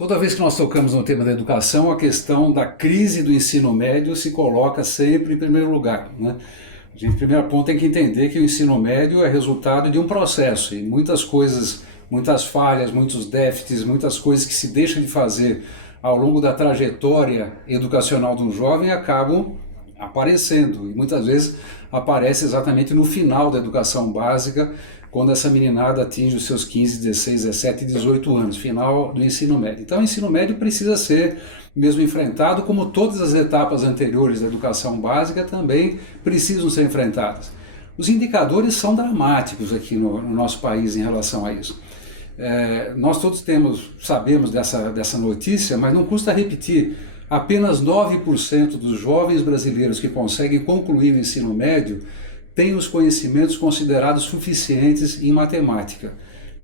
Toda vez que nós tocamos no tema da educação, a questão da crise do ensino médio se coloca sempre em primeiro lugar, né? A gente, primeiro ponto, tem que entender que o ensino médio é resultado de um processo e muitas coisas, muitas falhas, muitos déficits, muitas coisas que se deixam de fazer ao longo da trajetória educacional de um jovem acabam aparecendo e muitas vezes aparece exatamente no final da educação básica, quando essa meninada atinge os seus 15, 16, 17, 18 anos, final do ensino médio. Então o ensino médio precisa ser mesmo enfrentado, como todas as etapas anteriores da educação básica também precisam ser enfrentadas. Os indicadores são dramáticos aqui no nosso país em relação a isso. Nós todos sabemos dessa notícia, mas não custa repetir. Apenas 9% dos jovens brasileiros que conseguem concluir o ensino médio têm os conhecimentos considerados suficientes em matemática.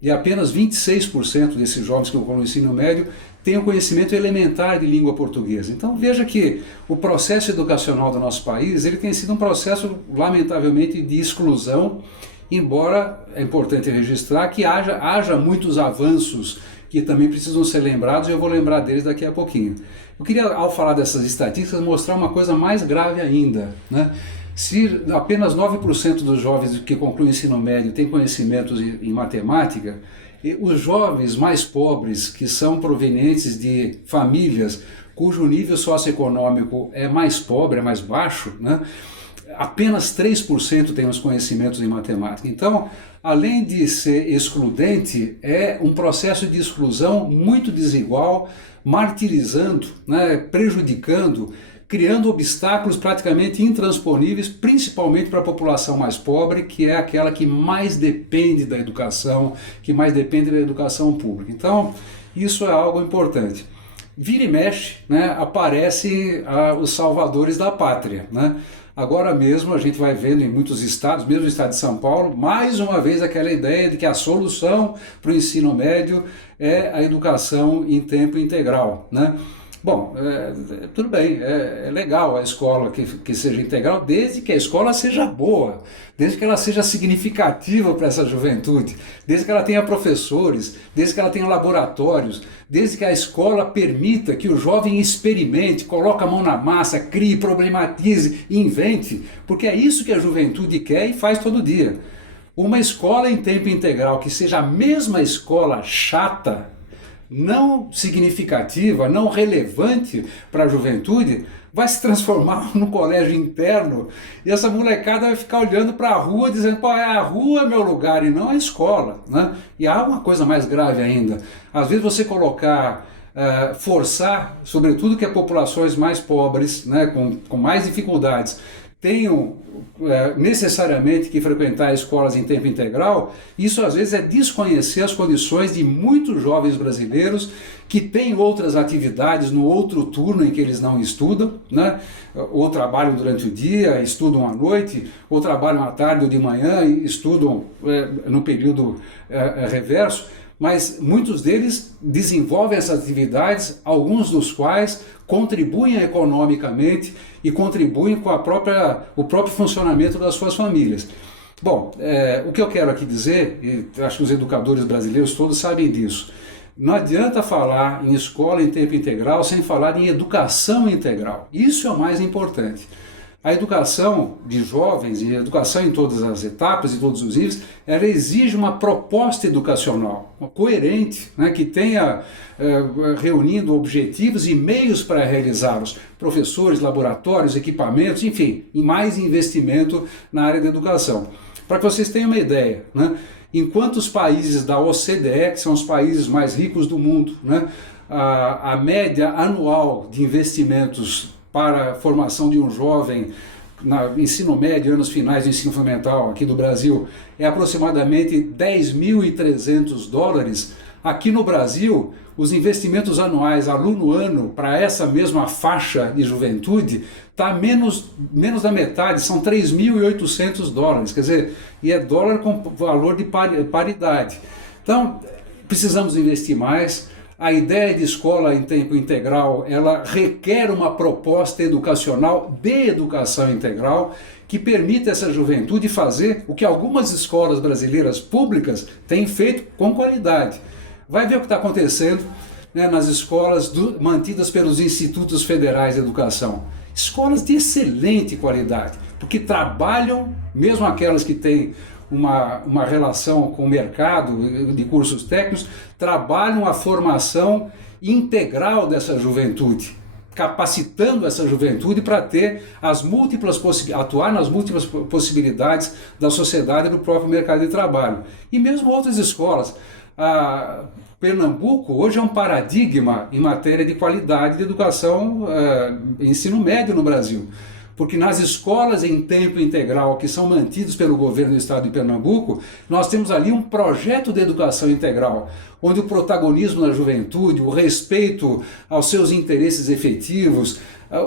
E apenas 26% desses jovens que concluem o ensino médio têm o conhecimento elementar de língua portuguesa. Então veja que o processo educacional do nosso país ele tem sido um processo, lamentavelmente, de exclusão, embora é importante registrar que haja muitos avanços que também precisam ser lembrados, e eu vou lembrar deles daqui a pouquinho. Eu queria, ao falar dessas estatísticas, mostrar uma coisa mais grave ainda, né? Se apenas 9% dos jovens que concluem o ensino médio têm conhecimentos em matemática, os jovens mais pobres, que são provenientes de famílias cujo nível socioeconômico é mais pobre, é mais baixo, né? Apenas 3% têm os conhecimentos em matemática. Então, além de ser excludente, é um processo de exclusão muito desigual, martirizando, né, prejudicando, criando obstáculos praticamente intransponíveis, principalmente para a população mais pobre, que é aquela que mais depende da educação, que mais depende da educação pública. Então, isso é algo importante. Vira e mexe, né, aparecem os salvadores da pátria, né? Agora mesmo a gente vai vendo em muitos estados, mesmo no estado de São Paulo, mais uma vez aquela ideia de que a solução para o ensino médio é a educação em tempo integral, né? Bom, tudo bem, é legal a escola que seja integral, desde que a escola seja boa, desde que ela seja significativa para essa juventude, desde que ela tenha professores, desde que ela tenha laboratórios, desde que a escola permita que o jovem experimente, coloque a mão na massa, crie, problematize, invente, porque é isso que a juventude quer e faz todo dia. Uma escola em tempo integral que seja a mesma escola chata, não significativa, não relevante para a juventude, vai se transformar num colégio interno e essa molecada vai ficar olhando para a rua dizendo, pô, a rua é meu lugar e não a escola, né? E há uma coisa mais grave ainda, às vezes você forçar, sobretudo que as populações mais pobres, né, com mais dificuldades, tenham necessariamente que frequentar escolas em tempo integral, isso às vezes é desconhecer as condições de muitos jovens brasileiros que têm outras atividades no outro turno em que eles não estudam, né? Ou trabalham durante o dia, estudam à noite, ou trabalham à tarde ou de manhã e estudam no período reverso. Mas muitos deles desenvolvem essas atividades, alguns dos quais contribuem economicamente e contribuem com o próprio funcionamento das suas famílias. Bom, o que eu quero aqui dizer, e acho que os educadores brasileiros todos sabem disso, não adianta falar em escola em tempo integral sem falar em educação integral. Isso é o mais importante. A educação de jovens e a educação em todas as etapas e todos os níveis, ela exige uma proposta educacional coerente, né, que tenha reunindo objetivos e meios para realizá-los, professores, laboratórios, equipamentos, enfim, e mais investimento na área da educação. Para que vocês tenham uma ideia, né, enquanto os países da OCDE, que são os países mais ricos do mundo, né, a média anual de investimentos para a formação de um jovem no ensino médio, anos finais do ensino fundamental aqui do Brasil, é aproximadamente $10.300. Aqui no Brasil, os investimentos anuais aluno-ano para essa mesma faixa de juventude está menos da metade, são $3.800, quer dizer, e é dólar com valor de paridade. Então, precisamos investir mais. A ideia de escola em tempo integral, ela requer uma proposta educacional de educação integral que permita essa juventude fazer o que algumas escolas brasileiras públicas têm feito com qualidade. Vai ver o que está acontecendo. né, nas escolas mantidas pelos institutos federais de educação. Escolas de excelente qualidade, porque trabalham, mesmo aquelas que têm uma relação com o mercado de cursos técnicos, trabalham a formação integral dessa juventude, capacitando essa juventude para ter atuar nas múltiplas possibilidades da sociedade e do próprio mercado de trabalho. E mesmo outras escolas. Pernambuco hoje é um paradigma em matéria de qualidade de educação, ensino médio no Brasil. Porque nas escolas em tempo integral que são mantidas pelo governo do estado de Pernambuco, nós temos ali um projeto de educação integral, onde o protagonismo da juventude, o respeito aos seus interesses efetivos,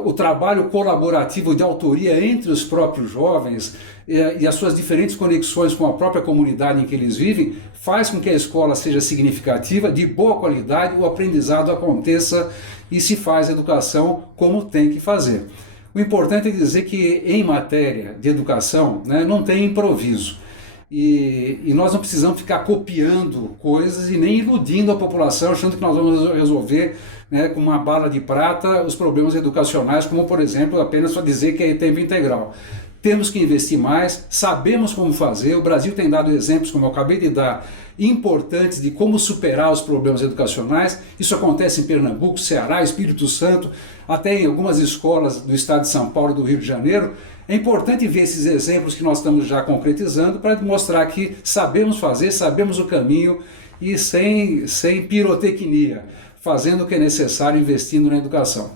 o trabalho colaborativo de autoria entre os próprios jovens e as suas diferentes conexões com a própria comunidade em que eles vivem, faz com que a escola seja significativa, de boa qualidade, o aprendizado aconteça e se faz a educação como tem que fazer. O importante é dizer que em matéria de educação, né, não tem improviso. E nós não precisamos ficar copiando coisas e nem iludindo a população, achando que nós vamos resolver, né, com uma bala de prata os problemas educacionais, como, por exemplo, apenas só dizer que é tempo integral. Temos que investir mais, sabemos como fazer, o Brasil tem dado exemplos, como eu acabei de dar, importantes de como superar os problemas educacionais. Isso acontece em Pernambuco, Ceará, Espírito Santo, até em algumas escolas do estado de São Paulo e do Rio de Janeiro. É importante ver esses exemplos que nós estamos já concretizando para mostrar que sabemos fazer, sabemos o caminho e sem pirotecnia, fazendo o que é necessário, investindo na educação.